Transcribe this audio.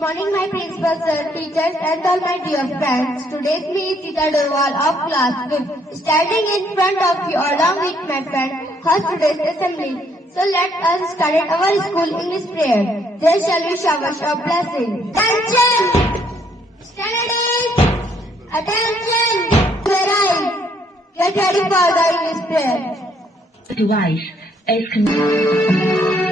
Morning, my principal sir, teachers, and all my dear friends. Today's me is Sita Dorwal of class 5th, standing in front of you along with my friend, host today's assembly. So let us start our school English prayer. There shall be showers of blessing. Attention! Standing! Attention! Rise! Get ready for the English prayer. Device is connected.